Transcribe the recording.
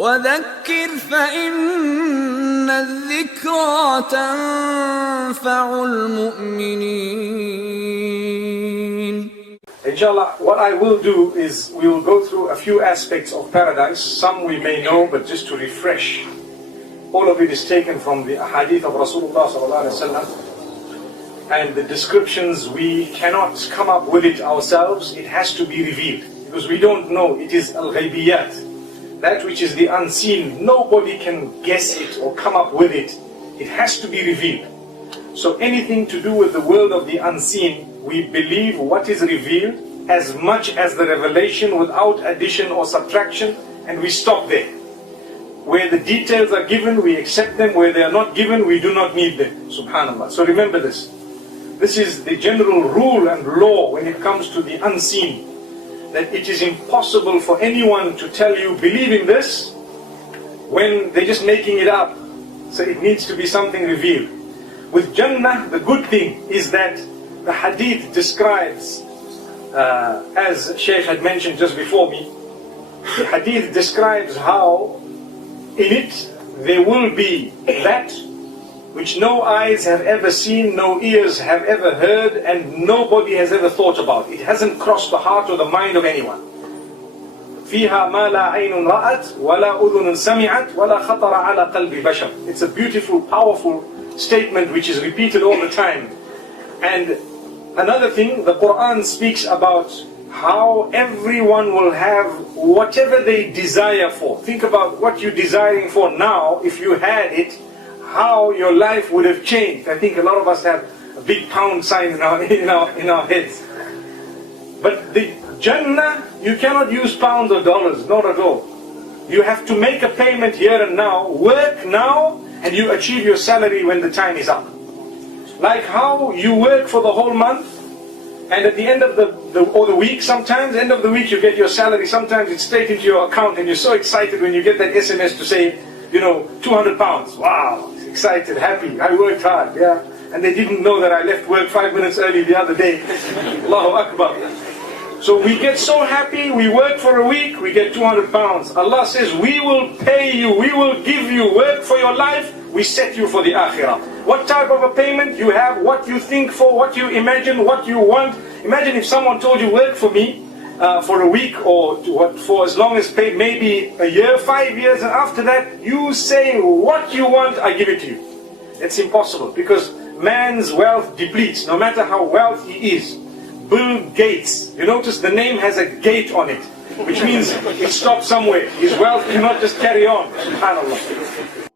وذكر فإن الذكرى تنفع المؤمنين. Inshallah, what I will do is we will go through a few aspects of paradise. Some we may know, but just to refresh. All of it is taken from the hadith of Rasulullah sallallahu alaihi wasallam, and the descriptions we cannot come up with it ourselves. It has to be revealed because we don't know. It is al-ghaybiyat, that which is the unseen. Nobody can guess it or come up with it. It has to be revealed. So anything to do with the world of the unseen, we believe what is revealed as much as the revelation without addition or subtraction, and we stop there. Where the details are given, we accept them. Where they are not given, we do not need them. Subhanallah. So remember this. This is the general rule and law when it comes to the unseen. That it is impossible for anyone to tell you, believe in this, when they're just making it up. So it needs to be something revealed. With Jannah, the good thing is that the hadith describes, as Shaykh had mentioned just before me, the hadith describes how in it there will be that which no eyes have ever seen, no ears have ever heard, and nobody has ever thought about. It hasn't crossed the heart or the mind of anyone. فِيهَا مَا لَا عَيْنٌ رَأَتْ وَلَا أُذُنٌ سَمِعَتْ وَلَا خَطَرَ عَلَى قَلْبِ بَشَرٍ. It's a beautiful, powerful statement which is repeated all the time. And another thing, the Qur'an speaks about how everyone will have whatever they desire for. Think about what you're desiring for now. If you had it, how your life would have changed. I think a lot of us have a big pound sign in our heads. But the Jannah, you cannot use pounds or dollars, not at all. You have to make a payment here and now, work now, and you achieve your salary when the time is up. Like how you work for the whole month, and at the end of the week, sometimes, end of the week you get your salary, sometimes it's straight into your account, and you're so excited when you get that SMS to say, 200 pounds. Wow, excited, happy, I worked hard, yeah. And they didn't know that I left work 5 minutes early the other day. Allahu Akbar. So we get so happy, we work for a week, we get 200 pounds. Allah says, we will pay you, we will give you work for your life, we set you for the akhirah. What type of a payment? You have what you think for, what you imagine, what you want. Imagine if someone told you, work for me for a week or for as long as paid, maybe a year, 5 years, and after that you say what you want, I give it to you. It's impossible because man's wealth depletes, no matter how wealthy he is. Bill Gates, you notice the name has a gate on it, which means it stops somewhere. His wealth cannot just carry on. SubhanAllah.